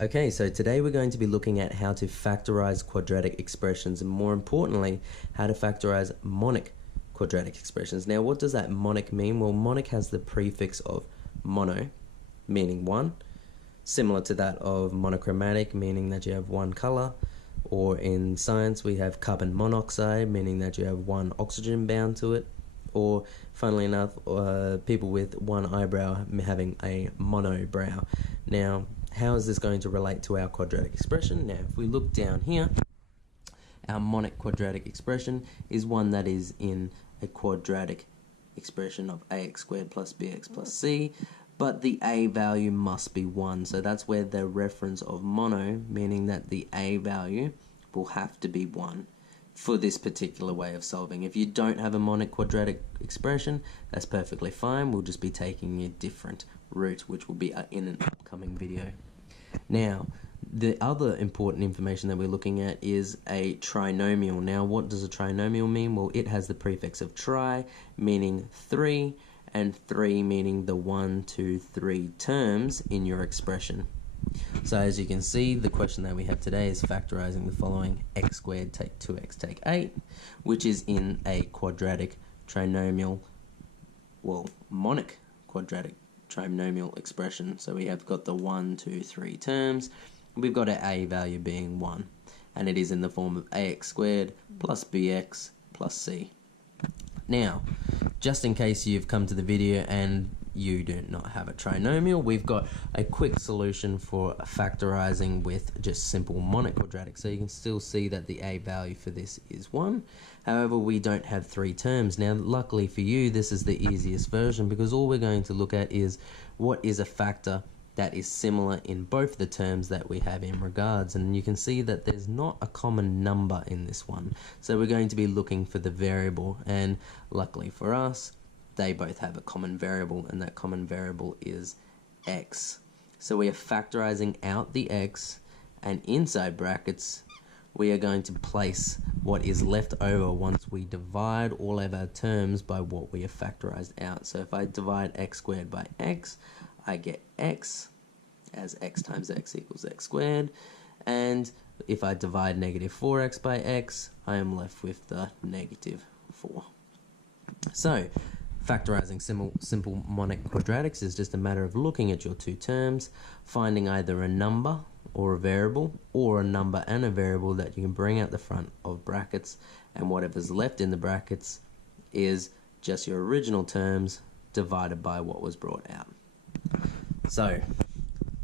Okay, so today we're going to be looking at how to factorize quadratic expressions and more importantly, how to factorize monic quadratic expressions. Now, what does that monic mean? Well, monic has the prefix of mono, meaning one, similar to that of monochromatic, meaning that you have one color, or in science we have carbon monoxide, meaning that you have one oxygen bound to it, or funnily enough, people with one eyebrow having a monobrow. Now, how is this going to relate to our quadratic expression? Now, if we look down here, our monic quadratic expression is one that is in a quadratic expression of ax squared plus bx plus c, but the a value must be 1. So that's where the reference of mono, meaning that the a value will have to be 1 for this particular way of solving. If you don't have a monic quadratic expression, that's perfectly fine. We'll just be taking a different route, which will be in an upcoming video. Now, the other important information that we're looking at is a trinomial. Now, what does a trinomial mean? Well, it has the prefix of tri, meaning 3, and 3 meaning the 1, 2, 3 terms in your expression. So as you can see, the question that we have today is factorizing the following: x squared take 2x take 8, which is in a quadratic trinomial, well, monic quadratic trinomial expression. So we have got the 1, 2, 3 terms. We've got our a value being 1, and it is in the form of ax squared plus bx plus c. Now, just in case you've come to the video and you do not have a trinomial, we've got a quick solution for factorizing with just simple monic quadratic. So you can still see that the a value for this is 1. However, we don't have 3 terms. Now, luckily for you, this is the easiest version, because all we're going to look at is what is a factor that is similar in both the terms that we have in regards, and you can see that there's not a common number in this one. So we're going to be looking for the variable, and luckily for us, they both have a common variable, and that common variable is x. So we are factorizing out the x, and inside brackets we are going to place what is left over once we divide all of our terms by what we have factorized out. So if I divide x squared by x, I get x, as x times x equals x squared, and if I divide negative 4x by x, I am left with the negative 4. So factorizing simple monic quadratics is just a matter of looking at your two terms, finding either a number or a variable, or a number and a variable that you can bring out the front of brackets, and whatever's left in the brackets is just your original terms divided by what was brought out. So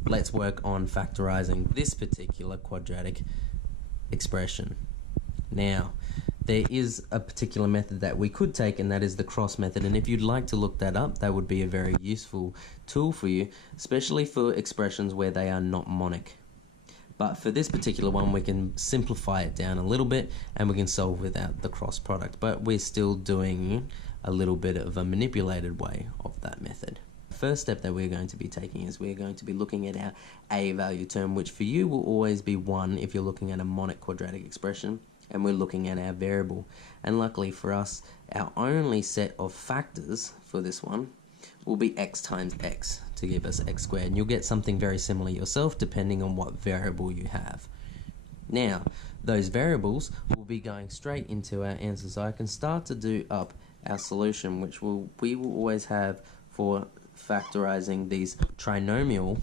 let's work on factorizing this particular quadratic expression. Now, there is a particular method that we could take, and that is the cross method, and if you'd like to look that up, that would be a very useful tool for you, especially for expressions where they are not monic. But for this particular one, we can simplify it down a little bit and we can solve without the cross product, but we're still doing a little bit of a manipulated way of that method. First step that we're going to be taking is we're going to be looking at our a value term, which for you will always be 1 if you're looking at a monic quadratic expression, and we're looking at our variable. And luckily for us, our only set of factors for this one will be x times x to give us x squared, and you'll get something very similar yourself depending on what variable you have. Now, those variables will be going straight into our answer, so I can start to do up our solution, which we will always have for factorizing these trinomial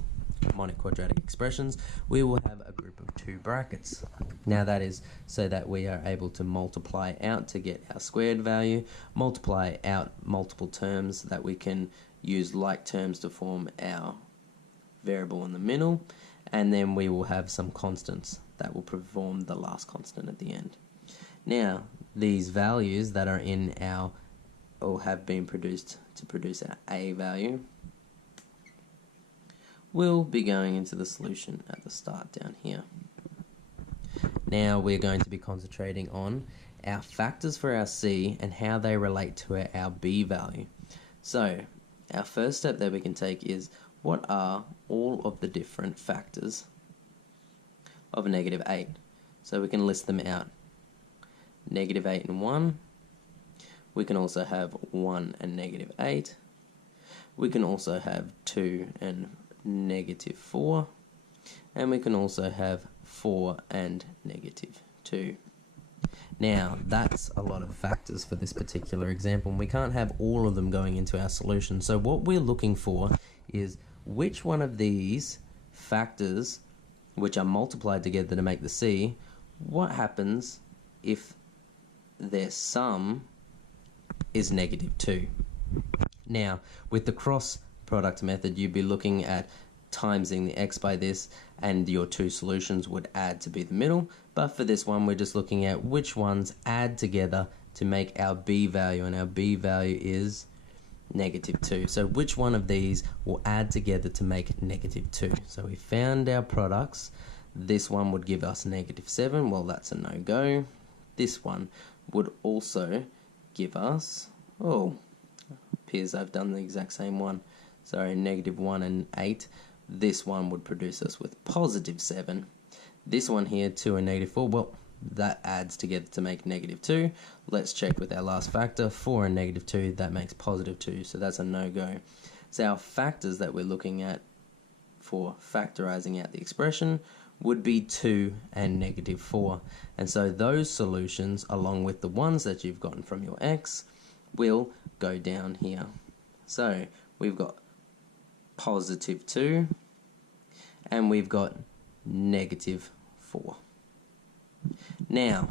monic quadratic expressions. We will have a group of 2 brackets. Now that is so that we are able to multiply out to get our squared value, multiply out multiple terms that we can use like terms to form our variable in the middle, and then we will have some constants that will perform the last constant at the end. Now, these values that are in our, or have been produced to produce our a value, will be going into the solution at the start down here. Now we're going to be concentrating on our factors for our c and how they relate to our b value. So our first step that we can take is, what are all of the different factors of a negative 8? So we can list them out. Negative 8 and 1. We can also have 1 and negative 8. We can also have 2 and negative 4. and we can also have 4 and negative 2. Now, that's a lot of factors for this particular example, and we can't have all of them going into our solution. So what we're looking for is which one of these factors, which are multiplied together to make the C, what happens if their sum is negative 2. Now, with the cross product method, you'd be looking at timesing the x by this, and your two solutions would add to be the middle. But for this one, we're just looking at which ones add together to make our b value, and our b value is negative 2. So which one of these will add together to make negative 2? So we found our products. This one would give us negative 7. Well, that's a no-go. This one would also give us, appears I've done the exact same one. Sorry, negative 1 and 8. This one would produce us with positive 7. This one here, 2 and negative 4, well, that adds together to make negative 2. Let's check with our last factor, 4 and negative 2, that makes positive 2, so that's a no-go. So our factors that we're looking at for factorizing out the expression would be 2 and negative 4. And so those solutions, along with the ones that you've gotten from your x, will go down here. So we've got positive 2 and we've got negative 4. Now,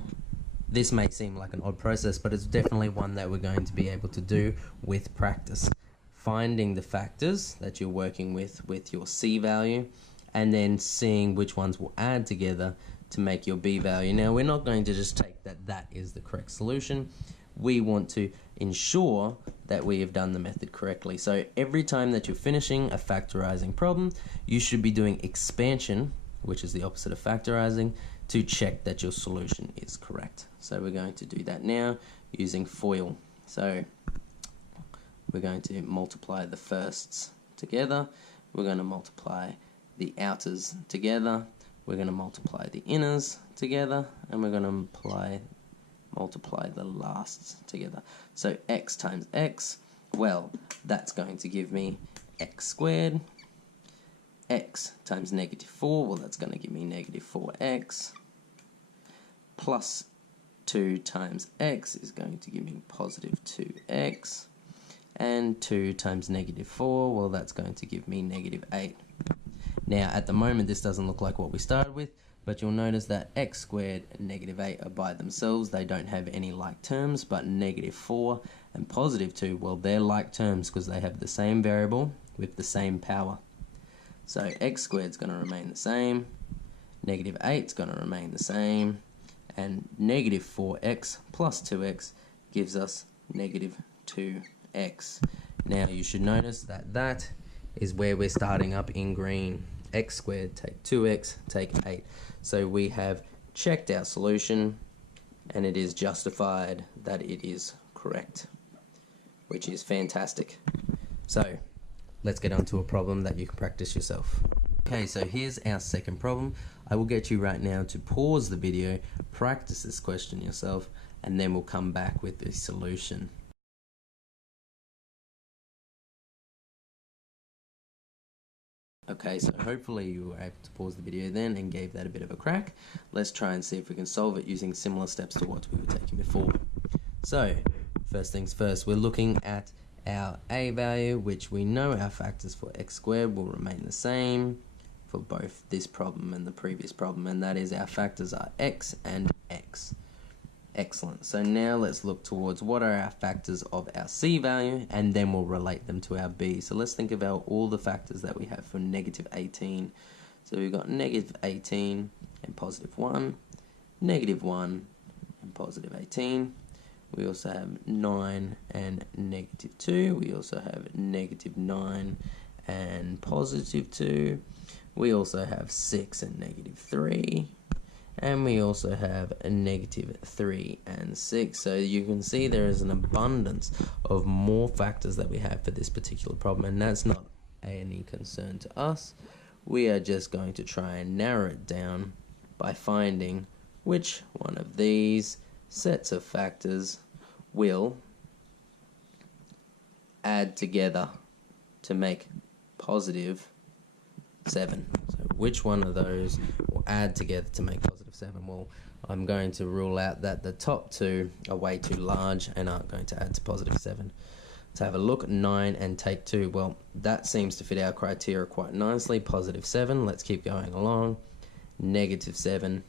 this may seem like an odd process, but it's definitely one that we're going to be able to do with practice. Finding the factors that you're working with your C value, and then seeing which ones will add together to make your B value. Now, we're not going to just take that is the correct solution. We want to ensure that we have done the method correctly. So every time that you're finishing a factorizing problem, you should be doing expansion, which is the opposite of factorizing, to check that your solution is correct. So we're going to do that now using FOIL. So we're going to multiply the firsts together. We're going to multiply the outers together. We're going to multiply the inners together, and we're going to multiply the lasts together. So x times x, well, that's going to give me x squared. X times negative 4, well, that's going to give me negative 4x. Plus 2 times x is going to give me positive 2x. And 2 times negative 4, well, that's going to give me negative 8. Now, at the moment, this doesn't look like what we started with, but you'll notice that x squared and negative 8 are by themselves. They don't have any like terms, but negative 4 and positive 2, well, they're like terms because they have the same variable with the same power. So x squared is going to remain the same, negative 8 is going to remain the same, and negative 4x plus 2x gives us negative 2x. Now, you should notice that that is where we're starting up in green. X squared, take 2x, take 8. So we have checked our solution, and it is justified that it is correct, which is fantastic. So let's get on to a problem that you can practice yourself. Okay, so here's our second problem. I will get you right now to pause the video, practice this question yourself, and then we'll come back with the solution. Okay, so hopefully you were able to pause the video then and gave that a bit of a crack. Let's try and see if we can solve it using similar steps to what we were taking before. So, first things first, we're looking at our a value, which we know our factors for x squared will remain the same for both this problem and the previous problem, and that is our factors are x and x. Excellent. So now let's look towards what are our factors of our c value, and then we'll relate them to our b. So let's think about all the factors that we have for negative 18. So we've got negative 18 and positive 1, negative 1 and positive 18. We also have 9 and negative 2. We also have negative 9 and positive 2. We also have 6 and negative 3. And we also have a negative 3 and 6. So you can see there is an abundance of more factors that we have for this particular problem, and that's not any concern to us. We are just going to try and narrow it down by finding which one of these sets of factors will add together to make positive 7. So which one of those will add together to make positive 7? Well, I'm going to rule out that the top two are way too large and aren't going to add to positive 7. Let's have a look at 9 and take 2. Well, that seems to fit our criteria quite nicely. Positive 7, let's keep going along. Negative 7,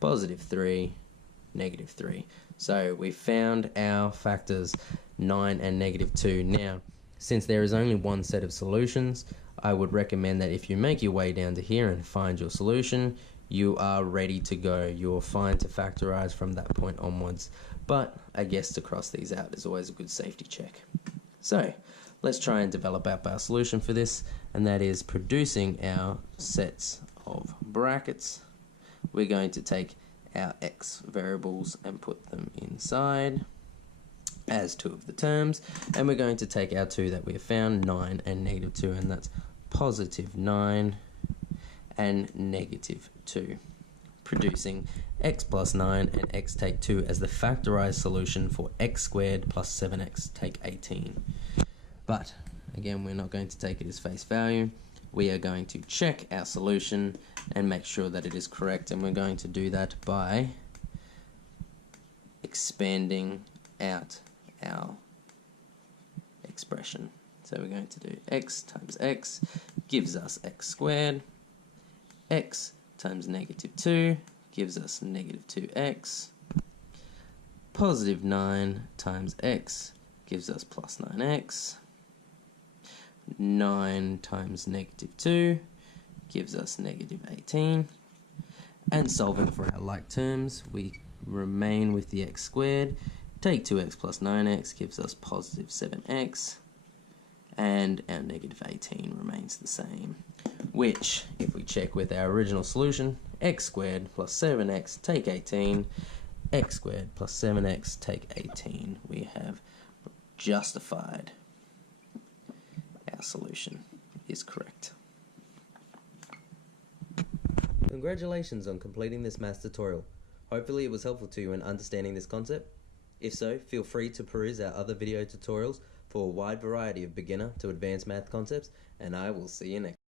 positive 3, negative 3. So we found our factors 9 and negative 2. Now, since there is only one set of solutions, I would recommend that if you make your way down to here and find your solution, you are ready to go. You're fine to factorize from that point onwards. But I guess to cross these out is always a good safety check. So let's try and develop up our solution for this, and that is producing our sets of brackets. We're going to take our x variables and put them inside as two of the terms, and we're going to take our two that we have found, 9 and negative 2, and that's positive 9 and negative 2, producing x plus 9 and x take 2 as the factorized solution for x squared plus 7x take 18. But again, we're not going to take it as face value. We are going to check our solution and make sure that it is correct, and we're going to do that by expanding out our expression. So we're going to do x times x gives us x squared, x times negative 2 gives us negative 2x, positive 9 times x gives us plus 9x, 9 times negative 2 gives us negative 18, and solving for our like terms, we remain with the x squared, take 2x plus 9x gives us positive 7x, and our negative 18 remains the same, which, if we check with our original solution, x squared plus 7x take 18, x squared plus 7x take 18, we have justified our solution is correct. Congratulations on completing this maths tutorial. Hopefully it was helpful to you in understanding this concept. If so, feel free to peruse our other video tutorials for a wide variety of beginner to advanced math concepts, and I will see you next time.